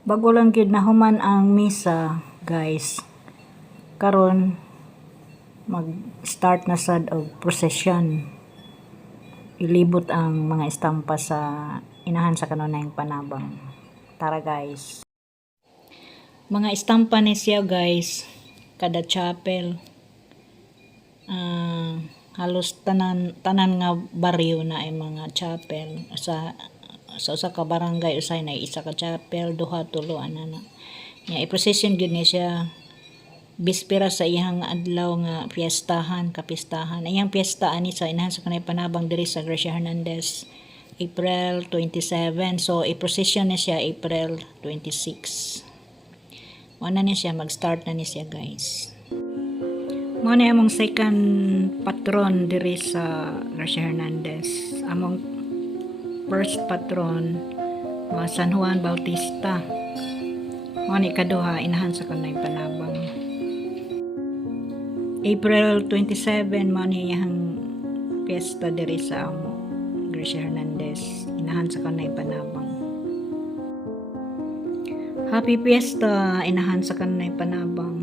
Bago lang gid nahuman ang misa, guys. Karon mag-start na sad og procession. Ilibot ang mga estampa sa inahan sa kanunayang panabang. Tara guys. Mga estampa ni siya guys, kada chapel. Halos tanan nga baryo na ay mga chapel sa usa ka barangay usay na isa ka chapel, duha tulo ana na. Nya i-procession gyud ni siya bispera sa iyang adlaw nga piyestahan, kapistahan. Iyang piyesta ani sa inahan sa kanay panabang diri sa Gracia Hernandez, April 27. So i-procession ni siya April 26. Wala ni siya, mag-start na ni siya guys. Mo na among second patron diri sa Gracia Hernandez. Among first patron mga San Juan Bautista. Mo ni kaduha inahan sa kanay panabang. April 27 mo ni yang piyesta diri sa amo Gracia Hernandez, inahan sa kanay panabang. Happy Fiesta, inahan sa kanay panabang.